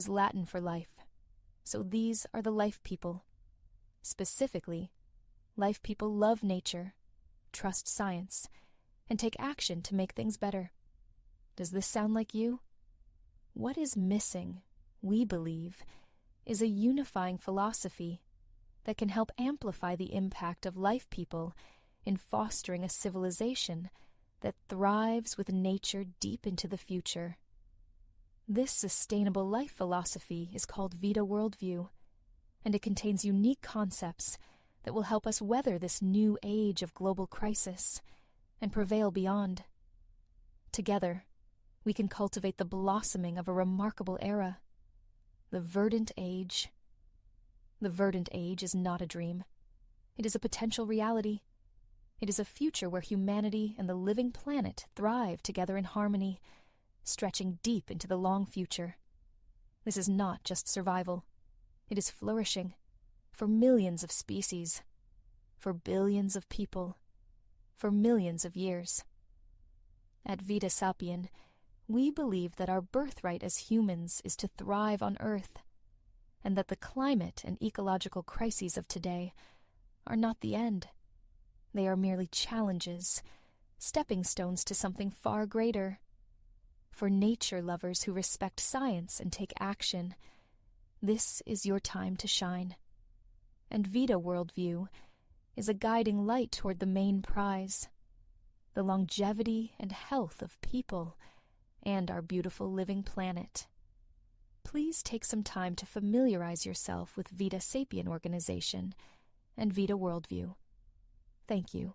is Latin for life, so these are the life people. Specifically, life people love nature, trust science, and take action to make things better. Does this sound like you? What is missing, we believe, is a unifying philosophy that can help amplify the impact of life people in fostering a civilization that thrives with nature deep into the future. This sustainable life philosophy is called Vita worldview, and it contains unique concepts that will help us weather this new age of global crisis and prevail beyond. Together, we can cultivate the blossoming of a remarkable era, the verdant age. The verdant age is not a dream. It is a potential reality. It is a future where humanity and the living planet thrive together in harmony, stretching deep into the long future. This is not just survival. It is flourishing for millions of species, for billions of people, for millions of years. At Vita Sapien, we believe that our birthright as humans is to thrive on Earth, and that the climate and ecological crises of today are not the end. They are merely challenges, stepping stones to something far greater. For nature lovers who respect science and take action, this is your time to shine. And Vita worldview is a guiding light toward the main prize, the longevity and health of people and our beautiful living planet. Please take some time to familiarize yourself with Vita Sapien organization and Vita worldview. Thank you.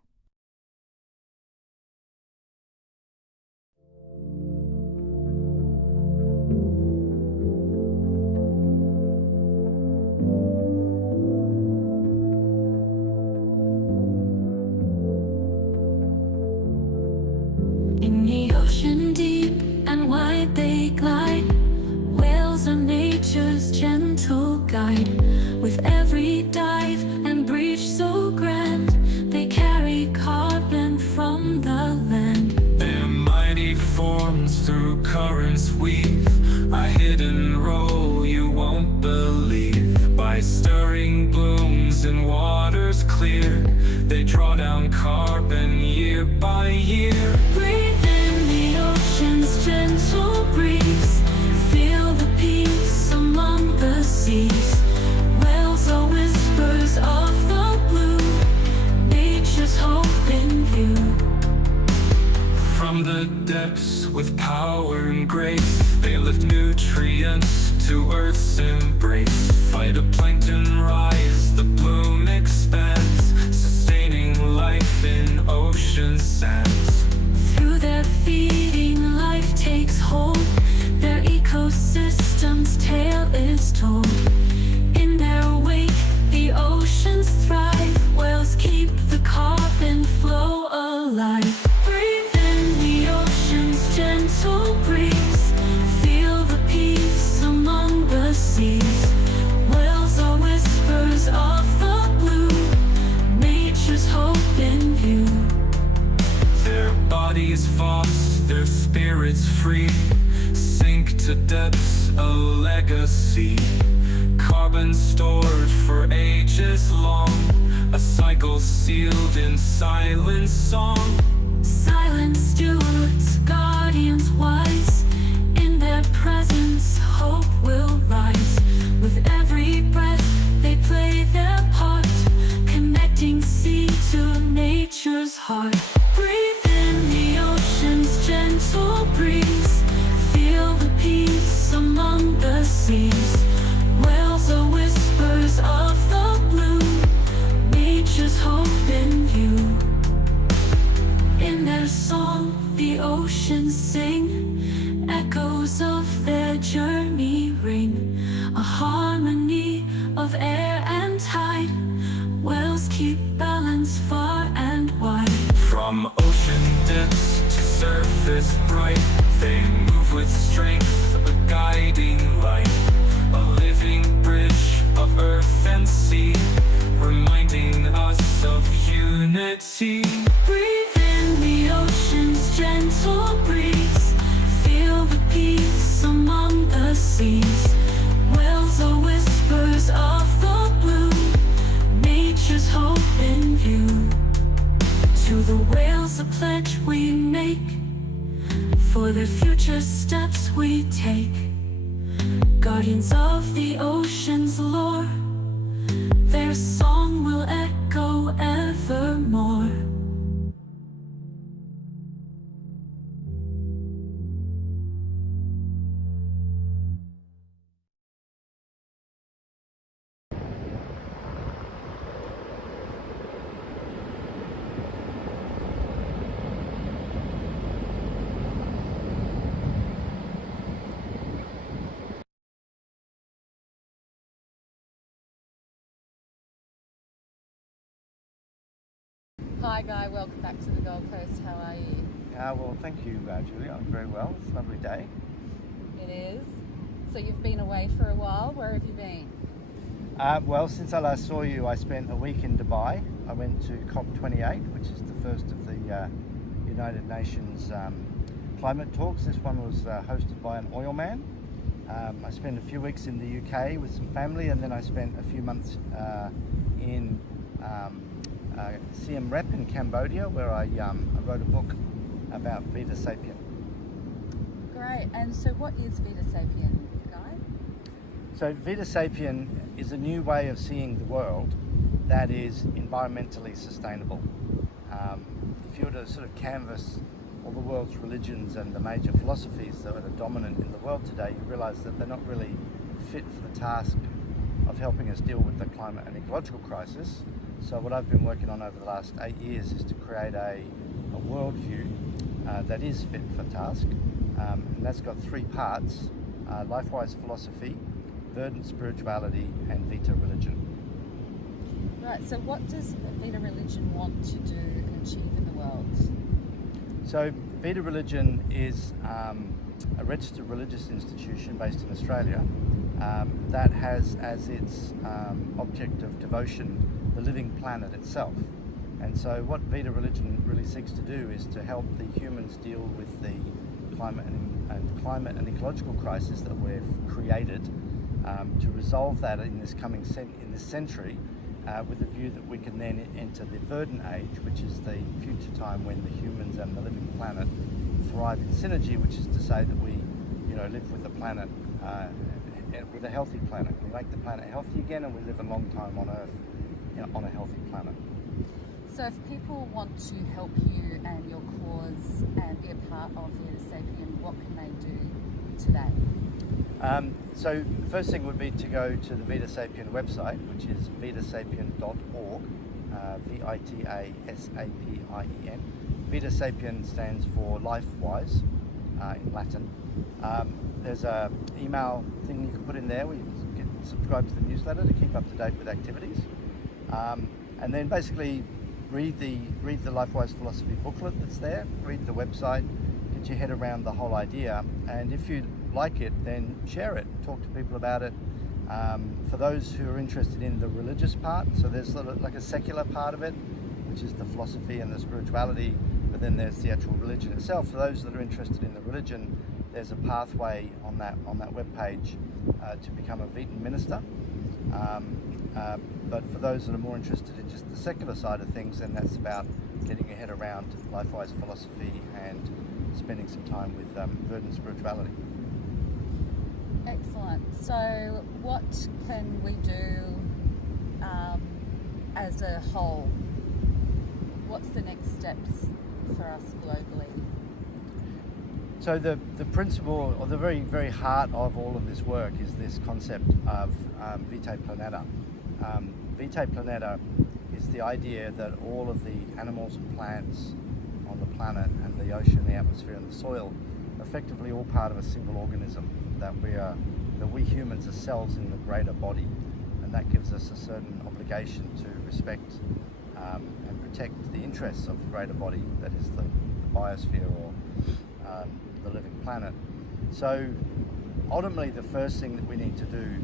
In the ocean deep and wide they glide. Whales are nature's gentle guide. With every dive and breach so grand, they carry carbon from the land. Their mighty forms through currents weave a hidden role you won't believe. By stirring blooms in waters clear, they draw down carbon year by year. Breathe in the ocean's gentle breeze. Feel the peace among the seas. Whales are whispers of the blue, nature's hope in view. From the depths with power and grace, they lift nutrients to Earth's embrace. Phytoplankton rise, the bloom expands, sustaining life in ocean sands. Through their feeding, life takes hold. Their ecosystem's tale is told. In their wake, the oceans thrive. Whales keep the carbon flow alive. Breathe in the ocean's gentle breeze. Feel the peace among the seas. Whales are whispers of the blue, nature's hope in view. Their bodies vast, their spirits free, sink to depths, a legacy. Carbon stored for ages long, a cycle sealed in silent song. Silent stewards, guardians wise, in their presence hope will rise. With every breath they play their part, connecting sea to nature's heart. Breathe in the ocean's gentle breeze. Feel the peace among the seas. Whales are whispers of the blue, nature's hope in view. In their song, the oceans sing, echoes of their journey ring. A harmony of air and tide, whales keep balance far and wide. From ocean depths to surface bright, they move with strength, a guiding light. A living bridge of earth and sea, reminding us of unity. Breathe in the ocean's gentle breeze. Feel the peace among the seas. the whales a pledge we make, for the future steps we take. Guardians of the ocean's lore, their song will echo evermore. Hi Guy, welcome back to the Gold Coast. How are you? Well, thank you, Julie. I'm very well. It's a lovely day. It is. So you've been away for a while. Where have you been? Well, since I last saw you, I spent a week in Dubai. I went to COP28, which is the first of the United Nations climate talks. This one was hosted by an oil man. I spent a few weeks in the UK with some family, and then I spent a few months in Siem Reap in Cambodia, where I wrote a book about Vita Sapien. Great. And so what is Vita Sapien, Guy? So Vita Sapien is a new way of seeing the world that is environmentally sustainable. If you were to sort of canvass all the world's religions and the major philosophies that are dominant in the world today, you realise that they're not really fit for the task of helping us deal with the climate and ecological crisis. So what I've been working on over the last 8 years is to create a worldview that is fit for task, and that's got three parts: life-wise philosophy, verdant spirituality, and Vita religion. Right, so what does Vita religion want to do and achieve in the world? So Vita religion is a registered religious institution based in Australia that has as its object of devotion the living planet itself. And so what Vita religion really seeks to do is to help the humans deal with the climate and ecological crisis that we've created, to resolve that in this century, with the view that we can then enter the verdant age, which is the future time when the humans and the living planet thrive in synergy, which is to say that we, live with the planet, with a healthy planet. We make the planet healthy again, and we live a long time on Earth, on a healthy planet. So if people want to help you and your cause and be a part of Vita Sapien, what can they do today? So the first thing would be to go to the Vita Sapien website, which is vitasapien.org, Vitasapien. Vita Sapien stands for life-wise in Latin. There's an email thing you can put in there where you can subscribe to the newsletter to keep up to date with activities. And then basically read the Life-Wise Philosophy booklet that's there, read the website, get your head around the whole idea, and if you like it, then share it, talk to people about it. For those who are interested in the religious part, so there's sort of like a secular part of it, which is the philosophy and the spirituality, but then there's the actual religion itself. For those that are interested in the religion, there's a pathway on that webpage to become a Vitan minister. But for those that are more interested in just the secular side of things, then that's about getting your head around life-wise philosophy and spending some time with verdant spirituality. Excellent. So what can we do as a whole? What's the next steps for us globally? So the principle, or the very, very heart of all of this work is this concept of Vitae Planeta. Vitae Planeta is the idea that all of the animals and plants on the planet and the ocean, the atmosphere and the soil are effectively all part of a single organism, that we humans are cells in the greater body, and that gives us a certain obligation to respect and protect the interests of the greater body, that is the biosphere, or the living planet. So ultimately the first thing that we need to do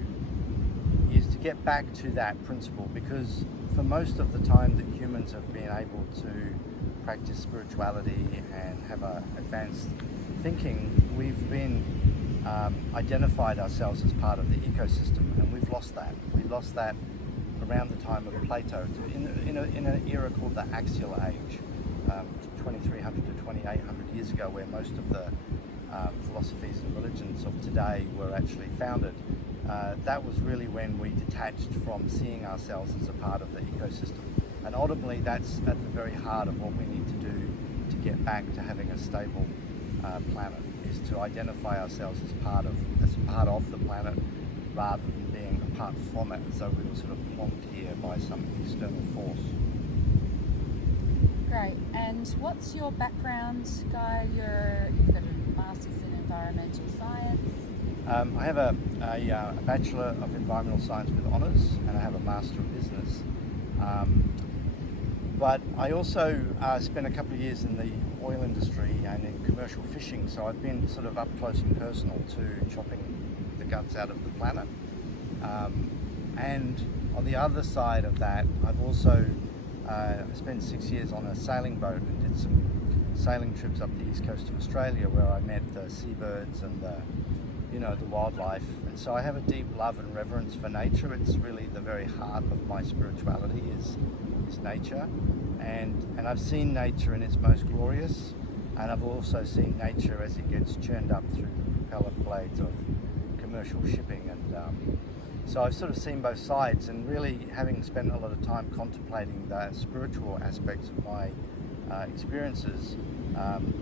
is to get back to that principle, because for most of the time that humans have been able to practice spirituality and have a advanced thinking, we've been identified ourselves as part of the ecosystem, and we've lost that. We lost that around the time of Plato, in an era called the Axial Age, 2300 to 2800 years ago, where most of the philosophies and religions of today were actually founded. That was really when we detached from seeing ourselves as a part of the ecosystem. And ultimately that's at the very heart of what we need to do to get back to having a stable planet, is to identify ourselves as part of the planet rather than being apart from it, as though we were sort of plonked here by some external force. Great. And what's your background, Guy? You've got a Master's in Environmental Science. I have a Bachelor of Environmental Science with honours, and I have a Master of Business. But I also spent a couple of years in the oil industry and in commercial fishing, so I've been sort of up close and personal to chopping the guts out of the planet. And on the other side of that, I've also spent 6 years on a sailing boat and did some sailing trips up the east coast of Australia, where I met the seabirds and the wildlife. And so I have a deep love and reverence for nature. It's really the very heart of my spirituality is nature, and I've seen nature in its most glorious, and I've also seen nature as it gets churned up through the propeller blades of commercial shipping. And so I've sort of seen both sides, and really having spent a lot of time contemplating the spiritual aspects of my experiences,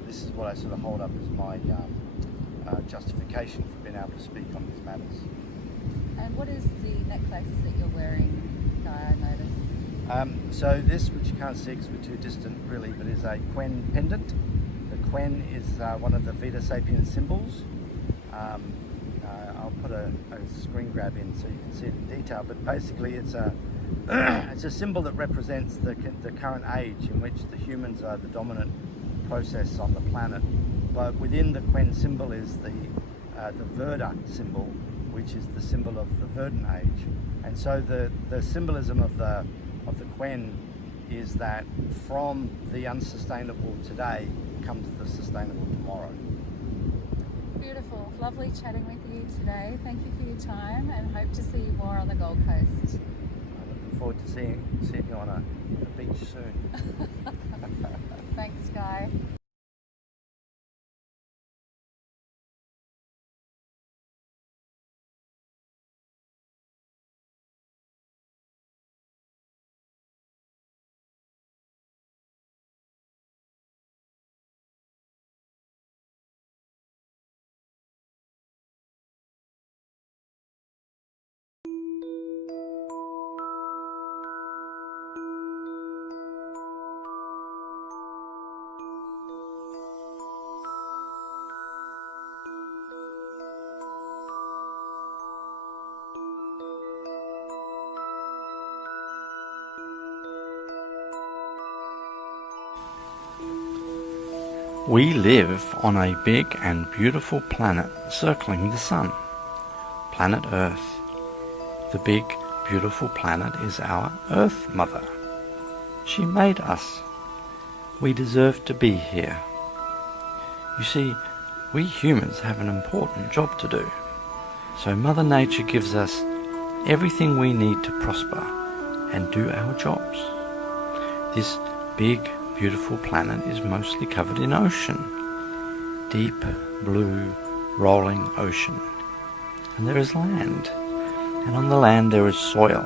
this is what I sort of hold up as my justification for being able to speak on these matters. And what is the necklace that you're wearing, Guy, I noticed? So this, which you can't see because we're too distant really, but is a Quen pendant. The Quen is one of the Vita Sapien symbols. I'll put a screen grab in so you can see it in detail, but basically it's a it's a symbol that represents the current age in which the humans are the dominant process on the planet. But within the Quen symbol is the Vita symbol, which is the symbol of the verdant age. And so the symbolism of the Quen is that from the unsustainable today comes the sustainable tomorrow. Beautiful. Lovely chatting with you today. Thank you for your time, and hope to see you more on the Gold Coast. I'm looking forward to seeing you on a beach soon. Thanks, Guy. We live on a big and beautiful planet circling the sun, planet Earth. The big, beautiful planet is our Earth Mother. She made us. We deserve to be here. You see, we humans have an important job to do. So Mother Nature gives us everything we need to prosper and do our jobs. This big, beautiful planet is mostly covered in ocean, deep blue rolling ocean, and there is land, and on the land there is soil,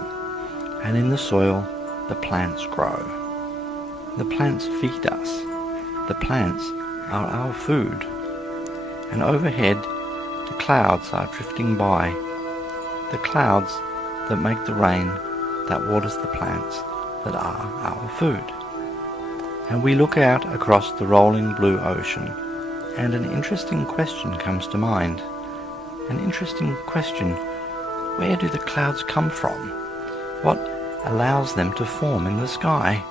and in the soil the plants grow. The plants feed us. The plants are our food, and overhead the clouds are drifting by, the clouds that make the rain that waters the plants that are our food. And we look out across the rolling blue ocean, and an interesting question comes to mind. An interesting question: where do the clouds come from? What allows them to form in the sky?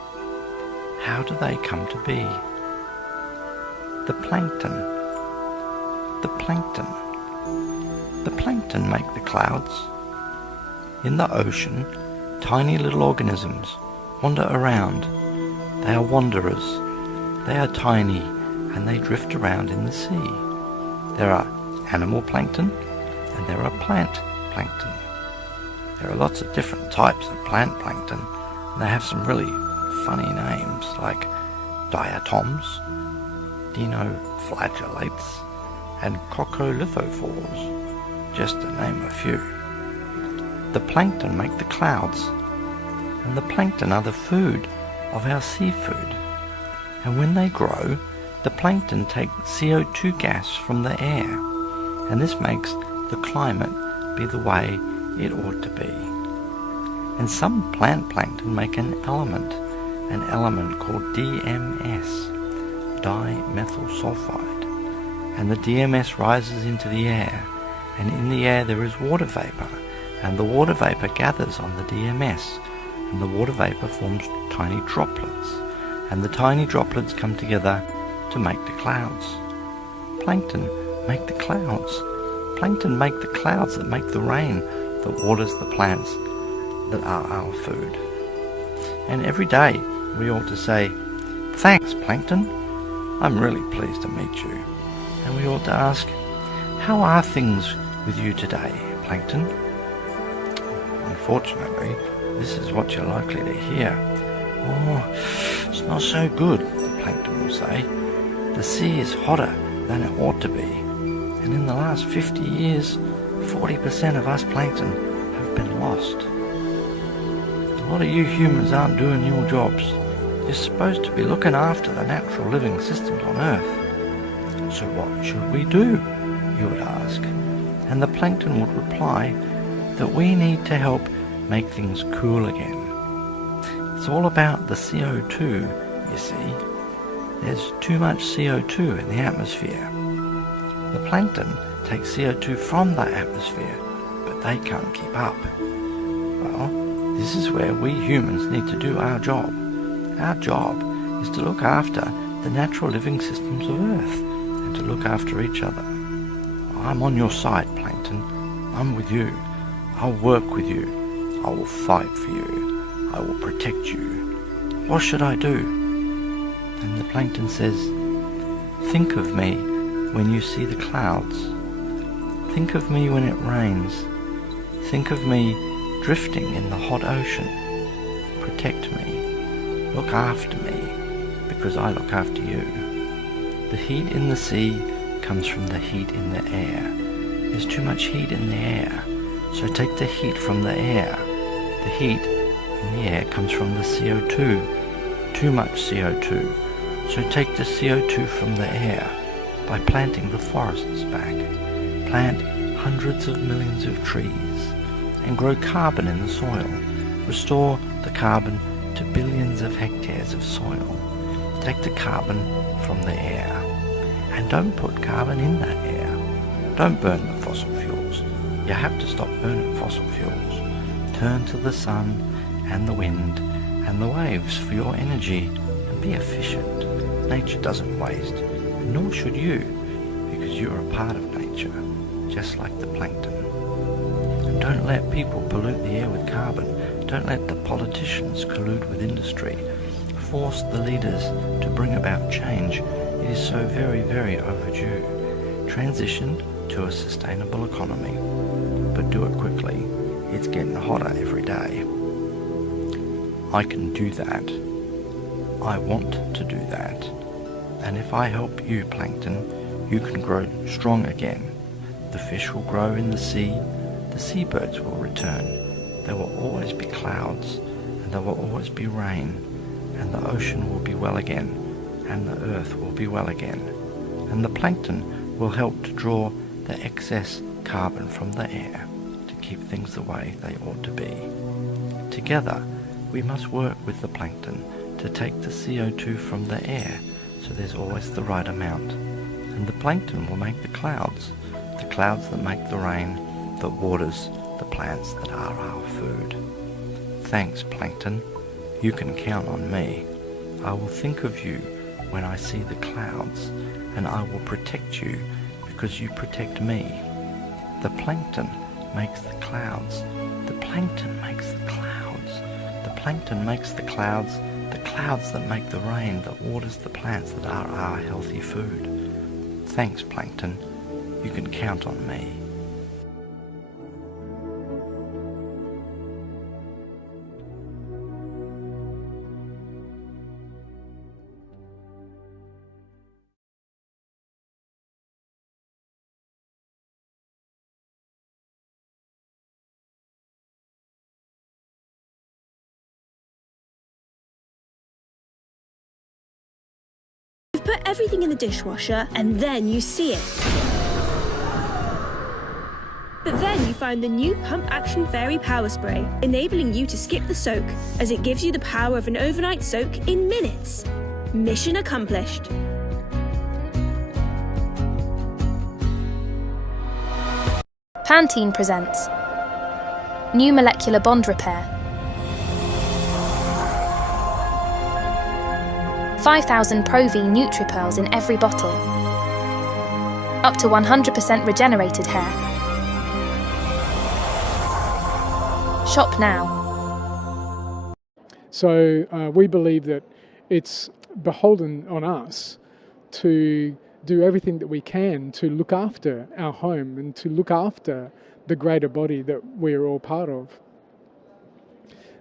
How do they come to be? The plankton. The plankton. The plankton make the clouds. In the ocean, tiny little organisms wander around. They are wanderers. They are tiny, and they drift around in the sea. There are animal plankton, and there are plant plankton. There are lots of different types of plant plankton, and they have some really funny names, like diatoms, dinoflagellates, and coccolithophores, just to name a few. The plankton make the clouds, and the plankton are the food of our seafood. And when they grow, the plankton take CO2 gas from the air, and this makes the climate be the way it ought to be. And some plant plankton make an element called DMS, dimethyl sulfide, and the DMS rises into the air, and in the air there is water vapor, and the water vapor gathers on the DMS, and the water vapor forms tiny droplets, and the tiny droplets come together to make the clouds. Plankton make the clouds. Plankton make the clouds that make the rain that waters the plants that are our food. And every day we ought to say, "Thanks, Plankton. I'm really pleased to meet you." And we ought to ask, "How are things with you today, Plankton?" Unfortunately, this is what you're likely to hear. "Oh, it's not so good," the plankton will say. "The sea is hotter than it ought to be. And in the last 50 years, 40% of us plankton have been lost. A lot of you humans aren't doing your jobs. You're supposed to be looking after the natural living systems on Earth. So what should we do?" you would ask. And the plankton would reply that we need to help make things cool again. It's all about the CO2, you see. There's too much CO2 in the atmosphere. The plankton take CO2 from the atmosphere, but they can't keep up. Well, this is where we humans need to do our job. Our job is to look after the natural living systems of Earth and to look after each other. I'm on your side, Plankton. I'm with you. I'll work with you. I will fight for you. I will protect you. What should I do? And the plankton says, think of me when you see the clouds. Think of me when it rains. Think of me drifting in the hot ocean. Protect me. Look after me, because I look after you. The heat in the sea comes from the heat in the air. There's too much heat in the air, so take the heat from the air. The heat in the air comes from the CO2. Too much CO2, so take the CO2 from the air by planting the forests back. Plant hundreds of millions of trees and grow carbon in the soil. Restore the carbon to billions of hectares of soil. Take the carbon from the air. And don't put carbon in that air. Don't burn the fossil fuels. You have to stop burning fossil fuels. Turn to the sun and the wind and the waves for your energy and be efficient. Nature doesn't waste, and nor should you, because you're a part of nature, just like the plankton. And don't let people pollute the air with carbon. Don't let the politicians collude with industry. Force the leaders to bring about change. It is so very, very overdue. Transition to a sustainable economy, but do it quickly. It's getting hotter every day. I can do that. I want to do that. And if I help you, Plankton, you can grow strong again. The fish will grow in the sea. The seabirds will return. There will always be clouds, and there will always be rain, and the ocean will be well again, and the earth will be well again. And the plankton will help to draw the excess carbon from the air to keep things the way they ought to be. Together, we must work with the plankton to take the CO2 from the air so there's always the right amount. And the plankton will make the clouds that make the rain that waters the plants that are our food. Thanks, Plankton. You can count on me. I will think of you when I see the clouds, and I will protect you because you protect me. The plankton makes the clouds. The plankton makes the clouds. The plankton makes the clouds that make the rain that waters the plants that are our healthy food. Thanks, Plankton. You can count on me. You've put everything in the dishwasher and then you see it. But then you find the new Pump Action Fairy Power Spray, enabling you to skip the soak as it gives you the power of an overnight soak in minutes. Mission accomplished. Pantene presents New Molecular Bond Repair. 5,000 Pro-V Nutri-Pearls in every bottle. Up to 100% regenerated hair. Shop now. So we believe that it's beholden on us to do everything that we can to look after our home and to look after the greater body that we're all part of.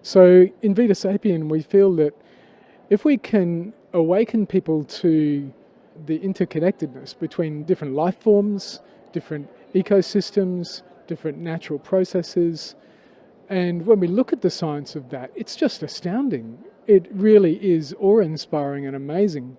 So in Vita Sapien, we feel that if we can awaken people to the interconnectedness between different life forms, different ecosystems, different natural processes, and when we look at the science of that, it's just astounding. It really is awe-inspiring and amazing.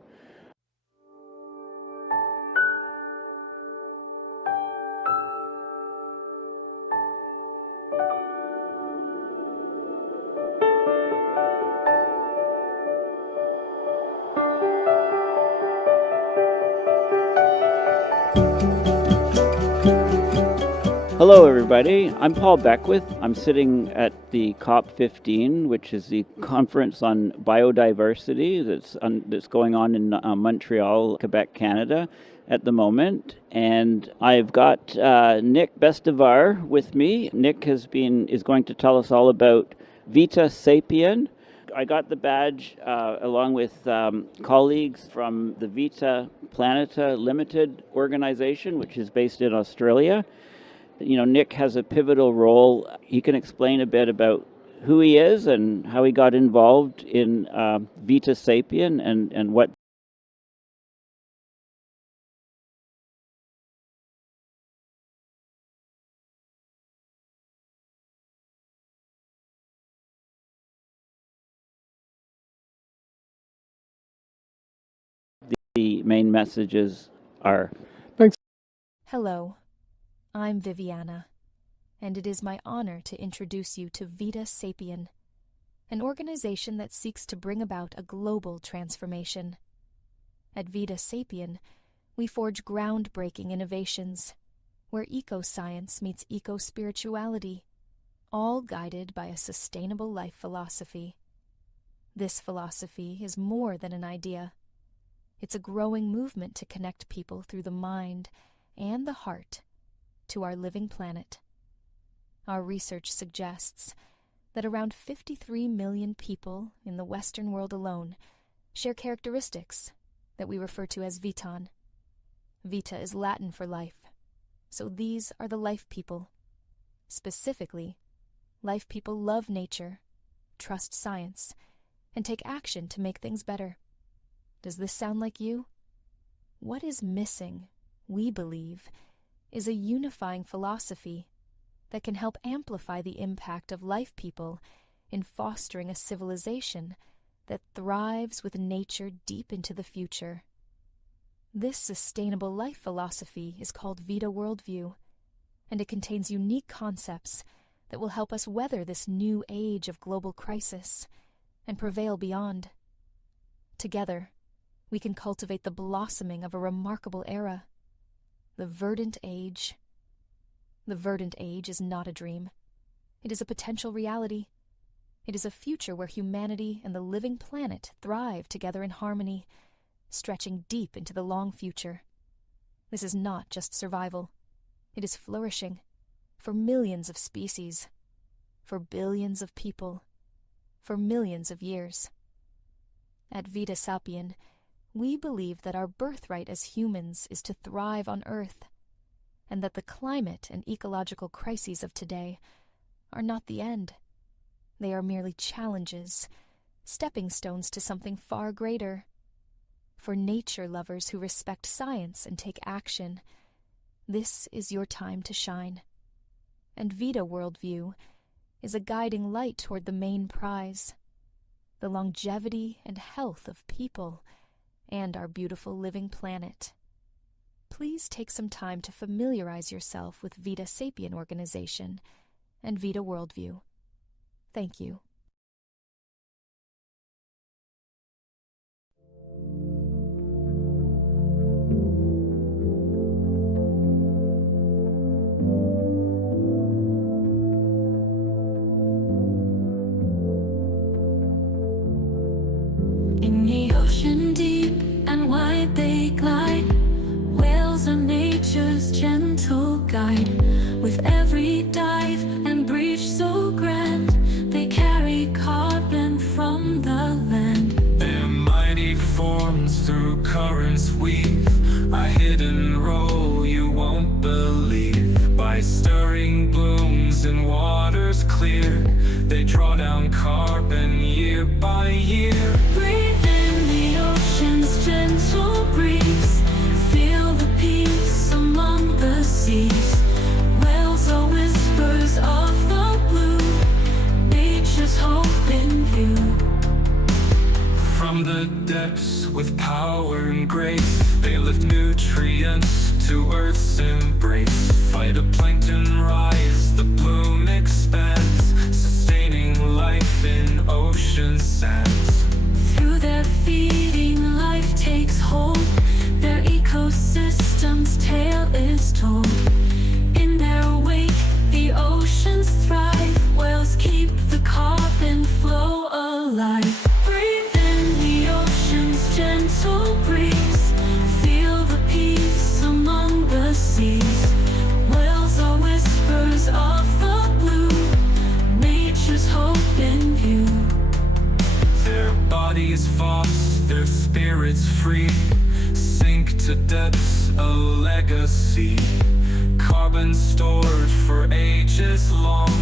Hello everybody, I'm Paul Beckwith. I'm sitting at the COP15, which is the conference on biodiversity that's going on in Montreal, Quebec, Canada at the moment. And I've got Nick Bestivar with me. Nick is going to tell us all about Vita Sapien. I got the badge along with colleagues from the Vita Planeta Limited organization, which is based in Australia. You know, Nick has a pivotal role. He can explain a bit about who he is and how he got involved in Vita Sapien and what the main messages are. Thanks. Hello, I'm Viviana, and it is my honor to introduce you to Vita Sapien, an organization that seeks to bring about a global transformation. At Vita Sapien, we forge groundbreaking innovations, where eco-science meets eco-spirituality, all guided by a sustainable life philosophy. This philosophy is more than an idea. It's a growing movement to connect people through the mind and the heart to our living planet. Our research suggests that around 53 million people in the Western world alone share characteristics that we refer to as Vitan. Vita is Latin for life, so these are the life people. Specifically, life people love nature, trust science, and take action to make things better. Does this sound like you? What is missing, we believe, is a unifying philosophy that can help amplify the impact of life people in fostering a civilization that thrives with nature deep into the future. This sustainable life philosophy is called Vita Worldview, and it contains unique concepts that will help us weather this new age of global crisis and prevail beyond. Together, we can cultivate the blossoming of a remarkable era, the Verdant Age. The Verdant Age is not a dream. It is a potential reality. It is a future where humanity and the living planet thrive together in harmony, stretching deep into the long future. This is not just survival. It is flourishing for millions of species, for billions of people, for millions of years. At Vita Sapien, we believe that our birthright as humans is to thrive on Earth, and that the climate and ecological crises of today are not the end. They are merely challenges, stepping stones to something far greater. For nature lovers who respect science and take action, this is your time to shine. And Vita Worldview is a guiding light toward the main prize, the longevity and health of people and our beautiful living planet. Please take some time to familiarize yourself with Vita Sapien organization and Vita worldview. Thank you. In the ocean deep and wide they glide. Whales are nature's gentle guide. With every dive and breach so grand, they carry carbon from the land. Their mighty forms through currents weave a hidden role you won't believe. By stirring blooms in waters clear, they draw down carbon year by year. Breathe in the ocean's gentle breeze. Feel the peace among the seas. Whales are whispers of the blue, nature's hope in view. From the depths with power and grace, they lift nutrients to Earth's embrace. Phytoplankton rise, the bloom expands, sustaining life in ocean sands. Through their feeding, life takes hold. Their ecosystem's tale is told. In their wake, the oceans thrive. Whales keep the carbon flow alive. Breathe in the ocean's gentle breeze. Feel the peace among the seas. Whales are whispers of the blue, nature's hope in view. Their bodies vast, their spirits free, sink to depths, a legacy. Carbon stored for ages long,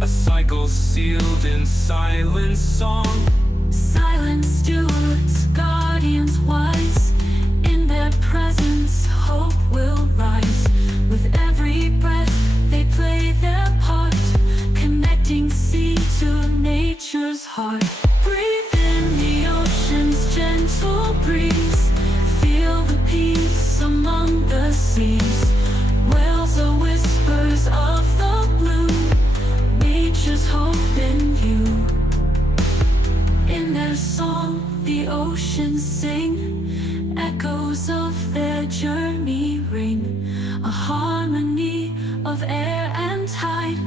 a cycle sealed in silent song. Silent stewards, guardians wise, in their presence hope will rise. With every breath they play their part, connecting sea to nature's heart. Breathe in the ocean's gentle breeze. Feel the peace among the seas. Whales are whispers of the blue, nature's hope in view. In their song, the oceans sing, echoes of their journey ring. A harmony of air and tide.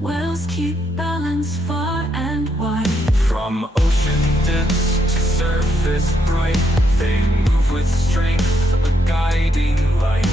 Whales keep balance far and wide. From ocean depths to surface bright, they move with strength, a guiding light.